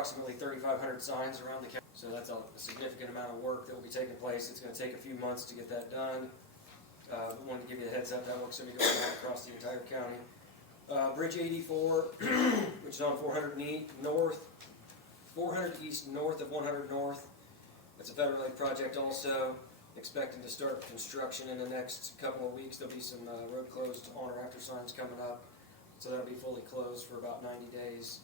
approximately 3,500 signs around the county. So that's a significant amount of work that will be taking place. It's going to take a few months to get that done. Wanted to give you a heads up, that work's going to be going on across the entire county. Bridge 84, which is on 400 East north of 100 North. It's a federal aid project also. Expecting to start construction in the next couple of weeks. There'll be some road closed on or after signs coming up. So that'll be fully closed for about 90 days.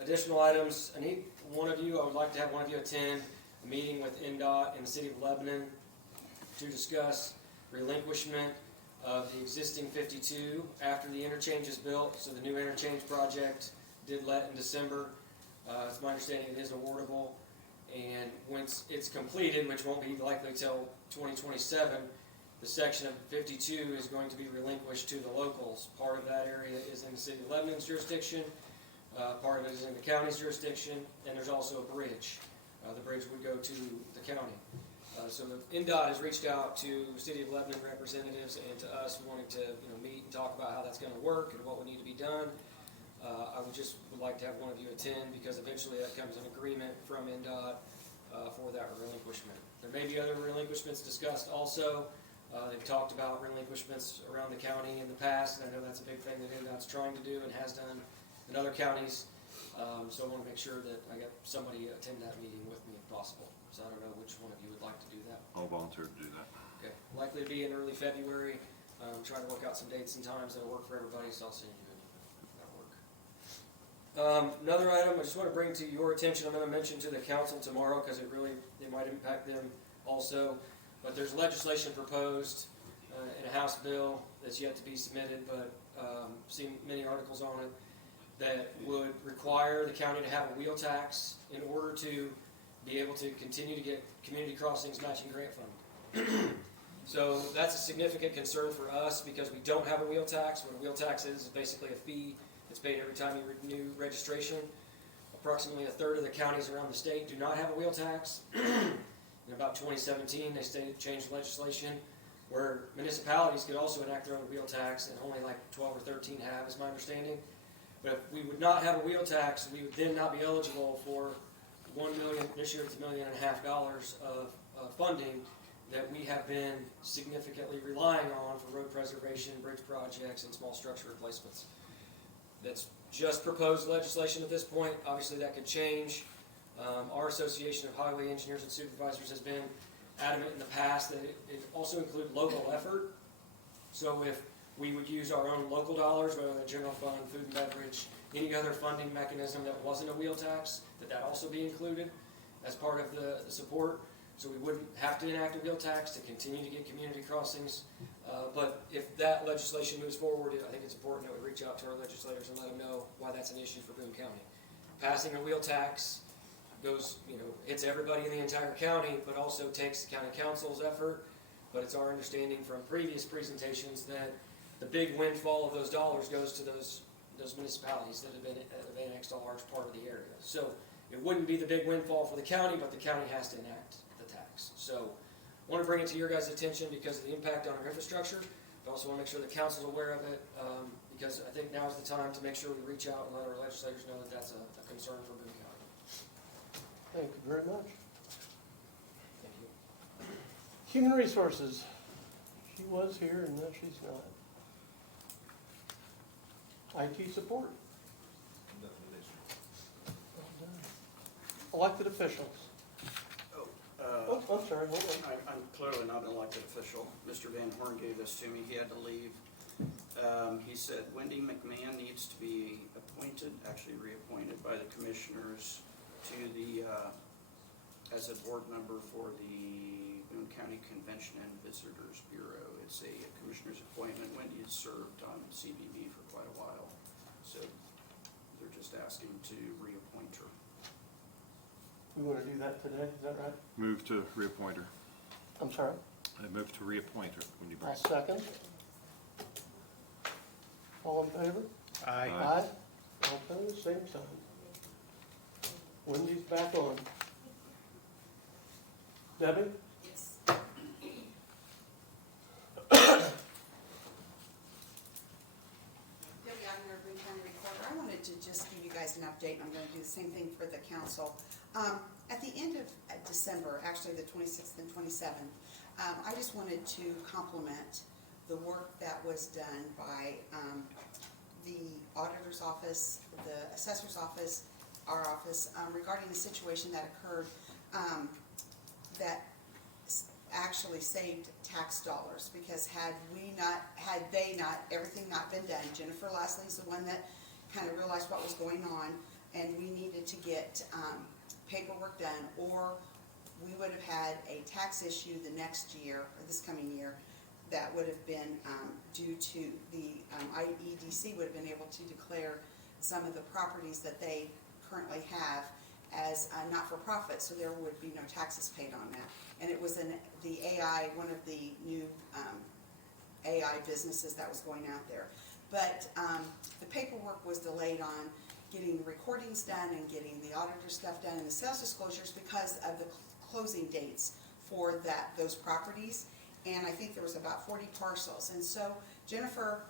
Additional items, I would like to have one of you attend a meeting with NDOT in the city of Lebanon to discuss relinquishment of the existing 52 after the interchange is built. So the new interchange project did let in December. It's my understanding it is awardable, and once it's completed, which won't be likely till 2027, the section of 52 is going to be relinquished to the locals. Part of that area is in the city of Lebanon's jurisdiction, part of it is in the county's jurisdiction, and there's also a bridge. The bridge would go to the county. So the NDOT has reached out to City of Lebanon representatives and to us wanting to meet and talk about how that's going to work and what would need to be done. I would like to have one of you attend, because eventually that comes an agreement from NDOT for that relinquishment. There may be other relinquishments discussed also. They've talked about relinquishments around the county in the past, and I know that's a big thing that NDOT's trying to do and has done in other counties. So I want to make sure that I got somebody attend that meeting with me if possible. So I don't know which one of you would like to do that. I'll volunteer to do that. Okay, likely to be in early February. Try to work out some dates and times that'll work for everybody, so I'll send you that'll work. Another item I just want to bring to your attention, I'm going to mention to the council tomorrow because it might impact them also. But there's legislation proposed in a House bill that's yet to be submitted, but seen many articles on it, that would require the county to have a wheel tax in order to be able to continue to get community crossings matching grant funding. So that's a significant concern for us because we don't have a wheel tax. What a wheel tax is basically a fee that's paid every time you renew registration. Approximately a third of the counties around the state do not have a wheel tax. In about 2017, they changed legislation where municipalities could also enact their own wheel tax, and only like 12 or 13 have, is my understanding. But if we would not have a wheel tax, we would then not be eligible for $1 million, this year it's $1.5 million of funding that we have been significantly relying on for road preservation, bridge projects, and small structure replacements. That's just proposed legislation at this point. Obviously that could change. Our Association of Highway Engineers and Supervisors has been adamant in the past that it also include local effort. So if we would use our own local dollars, whether the general fund, food and beverage, any other funding mechanism that wasn't a wheel tax, that also be included as part of the support. So we wouldn't have to enact a wheel tax to continue to get community crossings. But if that legislation moves forward, I think it's important that we reach out to our legislators and let them know why that's an issue for Boone County. Passing a wheel tax goes, hits everybody in the entire county, but also takes the county council's effort. But it's our understanding from previous presentations that the big windfall of those dollars goes to those municipalities that have annexed a large part of the area. So it wouldn't be the big windfall for the county, but the county has to enact the tax. So I want to bring it to your guys' attention because of the impact on our infrastructure. I also want to make sure the council's aware of it because I think now is the time to make sure we reach out and let our legislators know that that's a concern for Boone County. Thank you very much. Thank you. Human Resources. She was here and now she's not. IT support. Elected officials. Oh, I'm sorry, hold on. I'm clearly not an elected official. Mr. Van Horn gave this to me. He had to leave. He said Wendy McMahon needs to be appointed, actually reappointed by the commissioners to the, as a board member for the Boone County Convention and Visitors Bureau. It's a commissioner's appointment. Wendy has served on CBB for quite a while, so they're just asking to reappoint her. We want to do that today, is that right? Move to reappoint her. I'm sorry? I move to reappoint her when you bring I'll second. All in favor? Aye. Aye. All opposed, same sign. Wendy's back on. Debbie? Yes. Debbie Ogden, Boone County Recorder. I wanted to just give you guys guys an update, and I'm gonna do the same thing for the council. At the end of December, actually the 26th and 27th, I just wanted to compliment the work that was done by the auditor's office, the assessor's office, our office, regarding the situation that occurred that actually saved tax dollars, because had everything not been done, Jennifer Leslie's the one that kind of realized what was going on, and we needed to get paperwork done, or we would have had a tax issue the next year, or this coming year, that would have been due to the IEDC would have been able to declare some of the properties that they currently have as not-for-profit, so there would be no taxes paid on that. And it was the AI, one of the new AI businesses that was going out there. But the paperwork was delayed on getting the recordings done and getting the auditor stuff done and the sales disclosures because of the closing dates for those properties. And I think there was about 40 parcels. And so Jennifer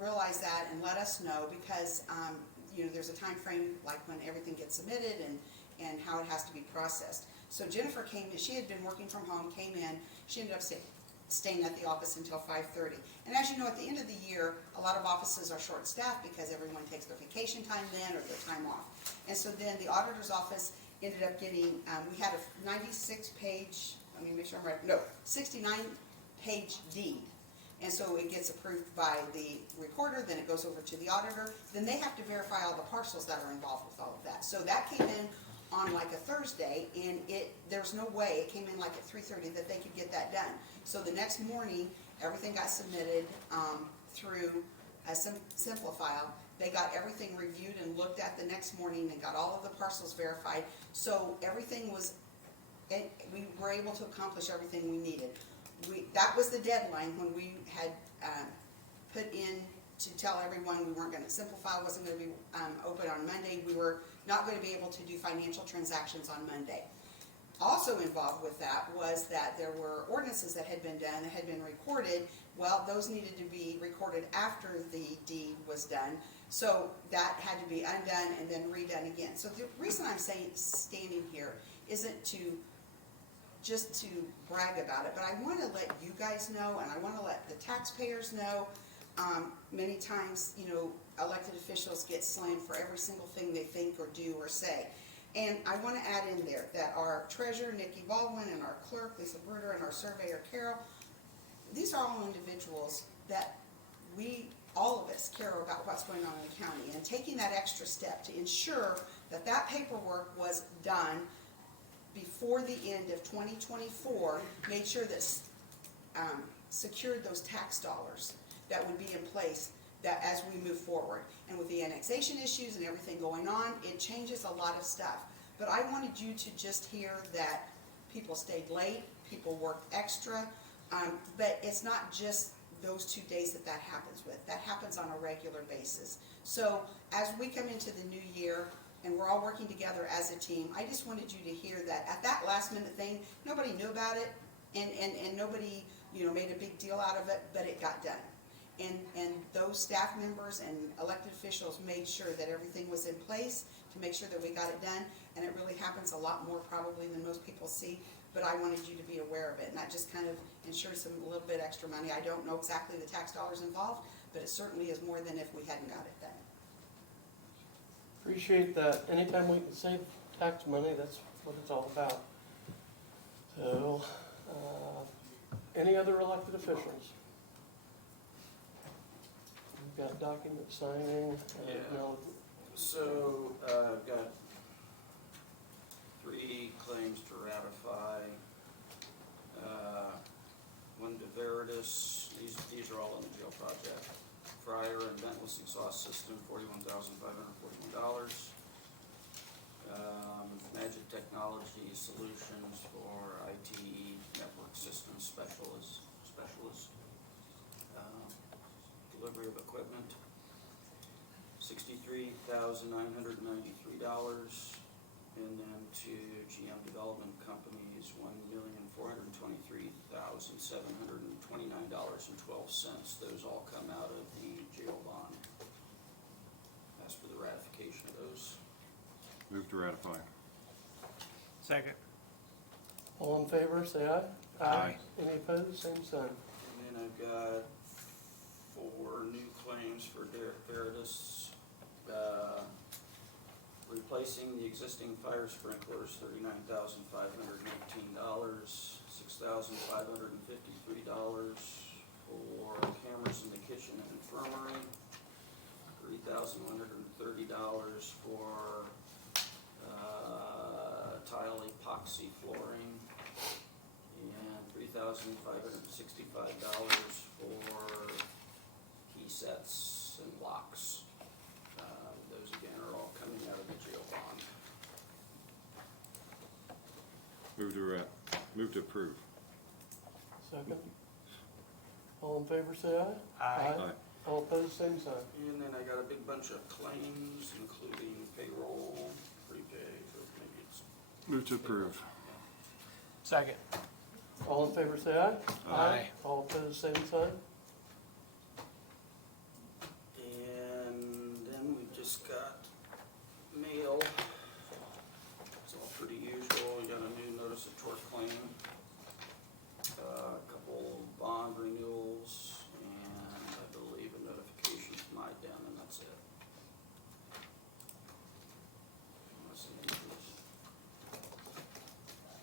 realized that and let us know, because there's a time frame, like when everything gets submitted and how it has to be processed. So Jennifer came in, she had been working from home, came in, she ended up staying at the office until 5:30. And as you know, at the end of the year, a lot of offices are short-staffed because everyone takes their vacation time then or their time off. And so then the auditor's office ended up getting, we had a 96-page, let me make sure I'm right, no, 69-page deed. And so it gets approved by the recorder, then it goes over to the auditor, then they have to verify all the parcels that are involved with all of that. So that came in on like a Thursday, and there's no way, it came in like at 3:30 that they could get that done. So the next morning, everything got submitted through a Simplifile. They got everything reviewed and looked at the next morning and got all of the parcels verified. So everything was, we were able to accomplish everything we needed. That was the deadline when we had put in to tell everyone we weren't going to, Simplifile wasn't going to be open on Monday. We were not going to be able to do financial transactions on Monday. Also involved with that was that there were ordinances that had been done, that had been recorded. Well, those needed to be recorded after the deed was done. So that had to be undone and then redone again. So the reason I'm standing here isn't just to brag about it, but I want to let you guys know, and I want to let the taxpayers know. Many times, elected officials get slammed for every single thing they think or do or say. And I want to add in there that our treasurer, Nikki Baldwin, and our clerk, Lisa Bruder, and our surveyor, Carol, these are all individuals that all of us care about what's going on in the county. And taking that extra step to ensure that paperwork was done before the end of 2024, made sure that secured those tax dollars that would be in place that as we move forward. And with the annexation issues and everything going on, it changes a lot of stuff. But I wanted you to just hear that people stayed late, people worked extra, but it's not just those 2 days that happens with. That happens on a regular basis. So as we come into the new year, and we're all working together as a team, I just wanted you to hear that at that last minute thing, nobody knew about it, and nobody made a big deal out of it, but it got done. And those staff members and elected officials made sure that everything was in place to make sure that we got it done, and it really happens a lot more probably than most people see, but I wanted you to be aware of it, and that just kind of ensures a little bit extra money. I don't know exactly the tax dollars involved, but it certainly is more than if we hadn't got it done. Appreciate that. Anytime we can save tax money, that's what it's all about. So, any other elected officials? We've got document signing. So, I've got 3 claims to ratify. One to Veritas, these are all in the jail project. Fryer and ventless exhaust system, $41,541. Magic Technology Solutions for IT network systems specialist. Delivery of equipment, $63,993. And then to GM Development Companies, $1,423,729.12. Those all come out of the jail bond. As for the ratification of those. Move to ratify. Second. All in favor, say aye. Aye. Any opposed, same sign. And then I've got 4 new claims for Derek Paradis. Replacing the existing fire sprinklers, $39,518, $6,553 for cameras in the kitchen and infirmary, $3,130 for tile epoxy flooring, and $3,565 for key sets and locks. Those again are all coming out of the jail bond. Move to approve. Second. All in favor, say aye. Aye. All opposed, same sign. And then I got a big bunch of claims, including payroll, prepay, for maybe it's. Move to approve. Second. All in favor, say aye. Aye. All opposed, same sign. And then we just got mail. It's all pretty usual. We got a new notice of tort claim, a couple bond renewals, and I believe a notification from IDEM, and that's it. Unless any others.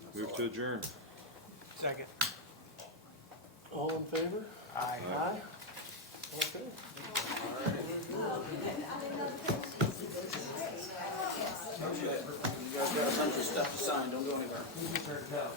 That's Move all to I- adjourn. Second. All in favor? Aye. Aye. Okay. You guys got a bunch of stuff to sign, don't go anywhere. You can turn it down.